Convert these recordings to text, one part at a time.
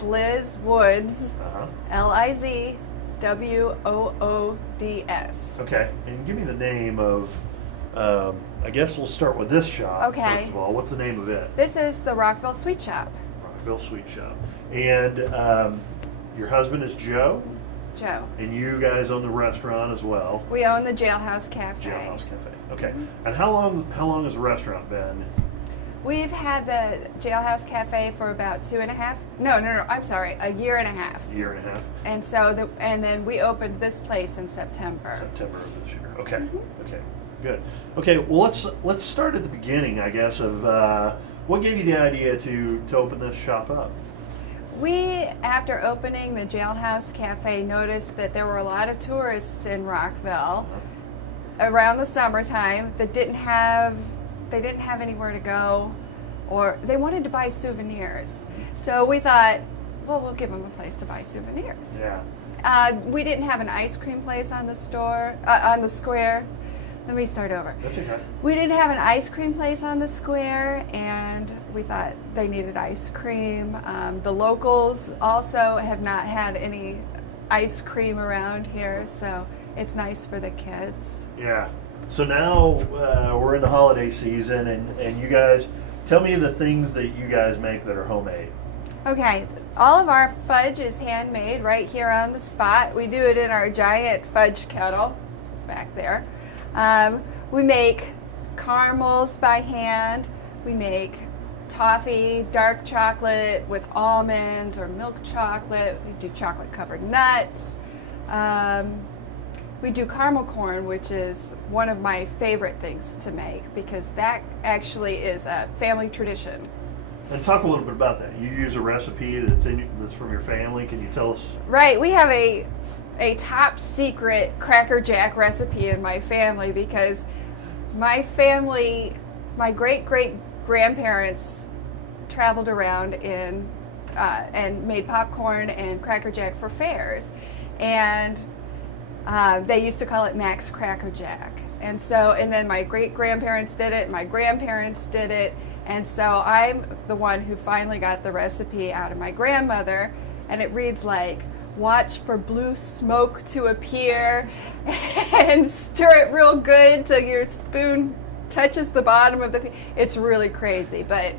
It's Liz Woods, Uh-huh. Lizwoods. Okay, and give me the name of, I guess we'll start with this shop, Okay. first of all. What's the name of it? This is the Rockville Sweet Shop. Rockville Sweet Shop. And your husband is Joe, Joe. and you guys own the restaurant as well. We own the Jailhouse Cafe. Jailhouse Cafe. Okay. And how long has the restaurant been? We've had the Jailhouse Cafe for about 2.5. No, I'm sorry, a year and a half. A year and a half. And so and then we opened this place in September. September of this year. Okay. Okay. Good. Okay. Well, let's start at the beginning, I guess, of what gave you the idea to open this shop up. We, after opening the Jailhouse Cafe, noticed that there were a lot of tourists in Rockville around the summertime that didn't have anywhere to go, or they wanted to buy souvenirs. So we thought, well, we'll give them a place to buy souvenirs. Yeah. We didn't have an ice cream place on the square. Let me start over. That's okay. We didn't have an ice cream place on the square, and we thought they needed ice cream. The locals also have not had any ice cream around here, so it's nice for the kids. Yeah. So now we're in the holiday season, and you guys, tell me the things that you guys make that are homemade. Okay, all of our fudge is handmade right here on the spot. We do it in our giant fudge kettle. It's back there. We make caramels by hand. We make toffee, dark chocolate with almonds or milk chocolate. We do chocolate covered nuts. We do caramel corn, which is one of my favorite things to make because that actually is a family tradition. And talk a little bit about that. You use a recipe that's from your family. Can you tell us? Right, we have a top secret Cracker Jack recipe in my family because my great grandparents traveled around and made popcorn and Cracker Jack for fairs, and they used to call it Max Cracker Jack. And then my great grandparents did it, my grandparents did it, and so I'm the one who finally got the recipe out of my grandmother, and it reads like, watch for blue smoke to appear and stir it real good till your spoon touches the bottom of the It's really crazy, but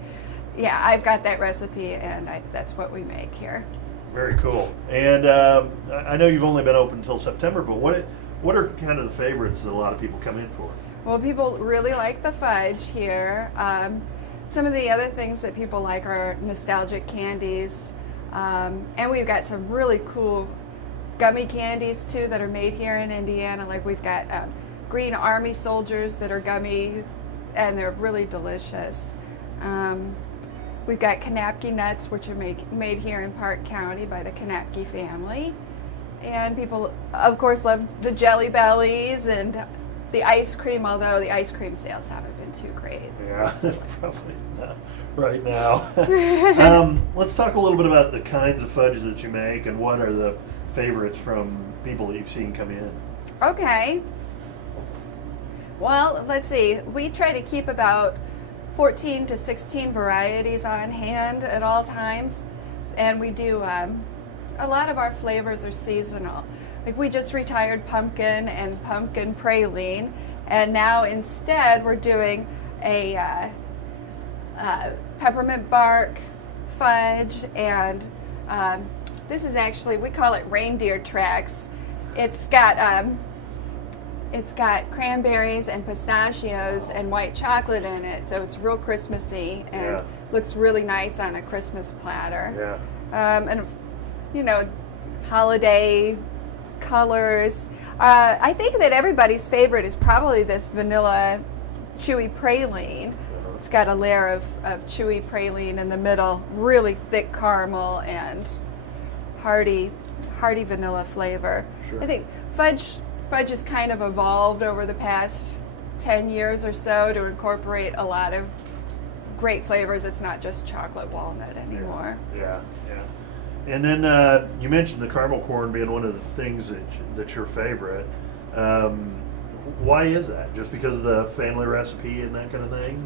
yeah, I've got that recipe, and that's what we make here. Very cool. And I know you've only been open until September, but what are kind of the favorites that a lot of people come in for? Well, people really like the fudge here. Some of the other things that people like are nostalgic candies. And we've got some really cool gummy candies too that are made here in Indiana. Like we've got Green Army soldiers that are gummy, and they're really delicious. We've got Kanapke nuts, which are made here in Park County by the Kanapke family. And people, of course, love the Jelly Bellies and the ice cream, although the ice cream sales haven't been too great. Yeah, probably not right now. Let's talk a little bit about the kinds of fudge that you make and what are the favorites from people that you've seen come in. Okay. Well, let's see. We try to keep about 14 to 16 varieties on hand at all times, and we do a lot of our flavors are seasonal. Like we just retired pumpkin and pumpkin praline, and now instead we're doing a peppermint bark fudge, and this is actually, we call it reindeer tracks. It's got cranberries and pistachios and white chocolate in it, so it's real Christmassy and looks really nice on a Christmas platter. Yeah. And you know, holiday colors. I think that everybody's favorite is probably this vanilla chewy praline. It's got a layer of chewy praline in the middle, really thick caramel and hearty vanilla flavor. Sure. I think fudge has kind of evolved over the past 10 years or so to incorporate a lot of great flavors. It's not just chocolate walnut anymore. Yeah. And then you mentioned the caramel corn being one of the things that's your favorite. Why is that? Just because of the family recipe and that kind of thing?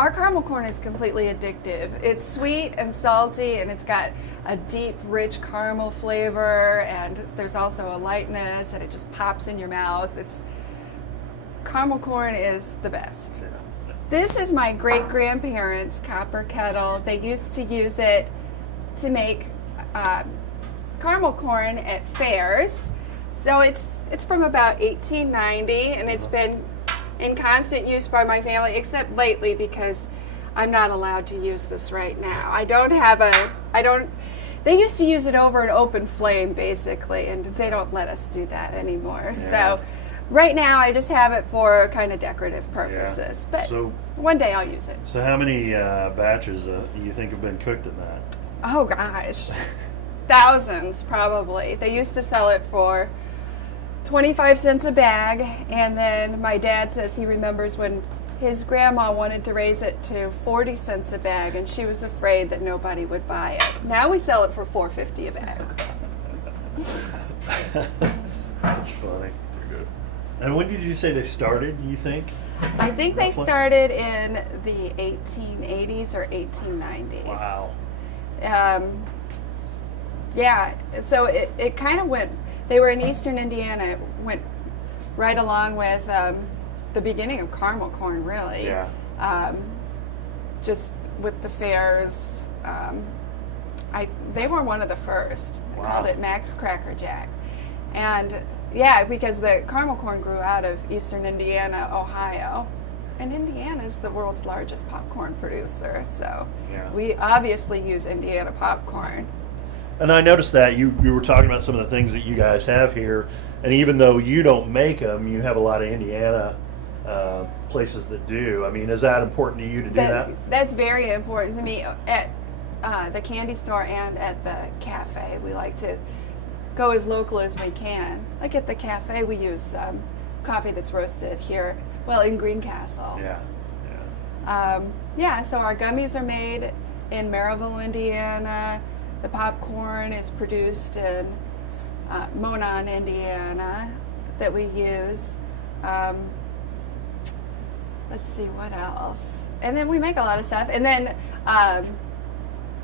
our caramel corn is completely addictive. It's sweet and salty, and it's got a deep, rich caramel flavor, and there's also a lightness, and it just pops in your mouth. Caramel corn is the best. This is my great-grandparents' copper kettle. They used to use it to make caramel corn at fairs. So it's from about 1890, and it's been in constant use by my family, except lately because I'm not allowed to use this right now. They used to use it over an open flame, basically, and they don't let us do that anymore. Yeah. So right now I just have it for kind of decorative purposes, but So, one day I'll use it. so how many batches do you think have been cooked in that? Oh gosh, thousands probably. They used to sell it for 25 cents a bag, and then my dad says he remembers when his grandma wanted to raise it to 40 cents a bag, and she was afraid that nobody would buy it. Now we sell it for $4.50 a bag. That's funny. Good. And when did you say they started, you think? I think they Roughly? started in the 1880s or 1890s. Wow. Yeah, so it kind of went, they were in eastern Indiana, it went right along with the beginning of caramel corn, really. Yeah. Just with the fairs. They were one of the first. They Wow. called it Max Cracker Jack. And yeah, because the caramel corn grew out of eastern Indiana, Ohio. And Indiana is the world's largest popcorn producer, so Yeah. we obviously use Indiana popcorn. And I noticed that you were talking about some of the things that you guys have here, and even though you don't make them, you have a lot of Indiana places that do. I mean, is that important to you to do that? That's very important to me. At the candy store and at the cafe, we like to go as local as we can. Like at the cafe, we use coffee that's roasted here, well, in Greencastle. Yeah. So our gummies are made in Maryville, Indiana. The popcorn is produced in Monon, Indiana, that we use. Let's see, what else? And then we make a lot of stuff. And then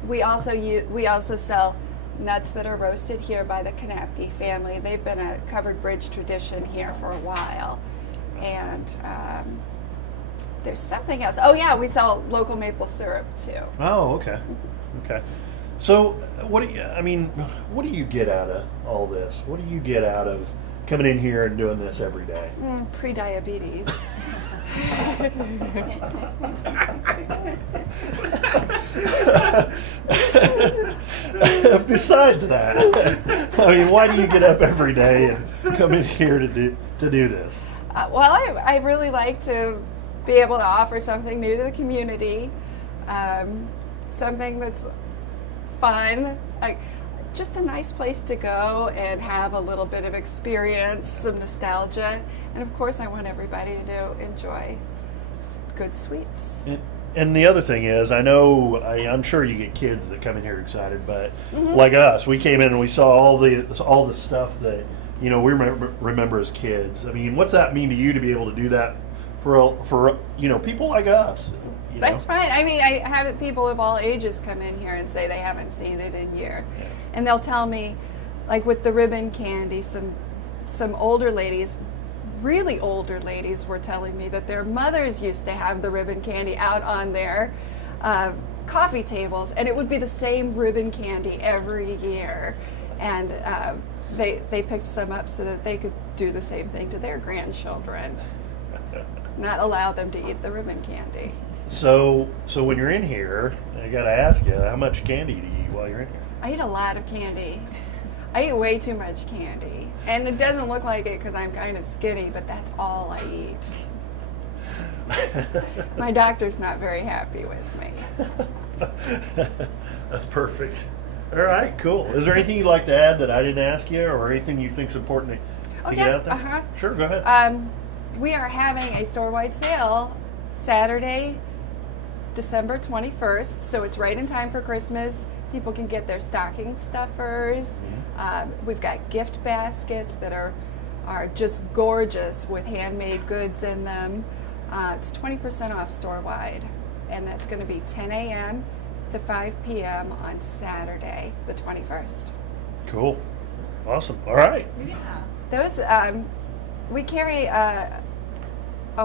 we also sell nuts that are roasted here by the Kanapke family. They've been a covered bridge tradition here for a while. And there's something else. Oh yeah, we sell local maple syrup too. Oh, okay. Okay. So, what do you get out of all this? What do you get out of coming in here and doing this every day? Pre-diabetes. Besides that, I mean, why do you get up every day and come in here to do this? Well, I really like to be able to offer something new to the community, something that's fun, just a nice place to go and have a little bit of experience, some nostalgia, and of course I want everybody to enjoy good sweets. And the other thing is, I'm sure you get kids that come in here excited, but like us, we came in and we saw all the stuff that we remember as kids. I mean, what's that mean to you to be able to do that for people like us? That's right. I mean, I have people of all ages come in here and say they haven't seen it in a year. Yeah. And they'll tell me, like with the ribbon candy, some older ladies, really older ladies were telling me that their mothers used to have the ribbon candy out on their coffee tables, and it would be the same ribbon candy every year. And they picked some up so that they could do the same thing to their grandchildren, not allow them to eat the ribbon candy. So when you're in here, I got to ask you, how much candy do you eat while you're in here? I eat a lot of candy. I eat way too much candy. And it doesn't look like it because I'm kind of skinny, but that's all I eat. My doctor's not very happy with me. That's perfect. All right, cool. Is there anything you'd like to add that I didn't ask you, or anything you think's important to get out there? Uh-huh. Sure, go ahead. We are having a store-wide sale Saturday, December 21st, so it's right in time for Christmas. People can get their stocking stuffers. We've got gift baskets that are just gorgeous with handmade goods in them. It's 20% off store-wide. and that's going to be 10 a.m. to 5 p.m. on Saturday, the 21st. Cool. Awesome. All right. Yeah. Those, we carry a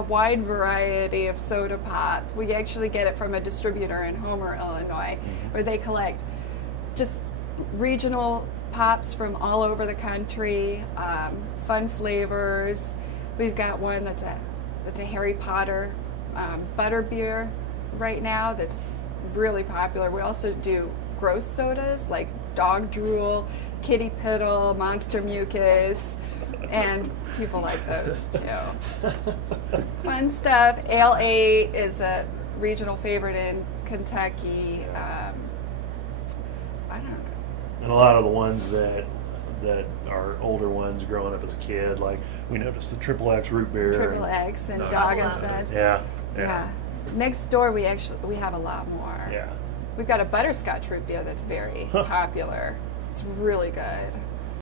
wide variety of soda pop. We actually get it from a distributor in Homer, Illinois, where they collect just regional pops from all over the country, fun flavors. We've got one that's a Harry Potter butter beer right now that's really popular. We also do gross sodas like dog drool, kitty piddle, monster mucus, and people like those too. Fun stuff. Ale 8 is a regional favorite in Kentucky. I don't know. And a lot of the ones that are older ones growing up as a kid, like we noticed the Triple X root beer. Triple X and Dog Dog and and Sons. Yeah. Yeah. Next door, we have a lot more. Yeah. We've got a butterscotch root beer that's very popular. It's really good.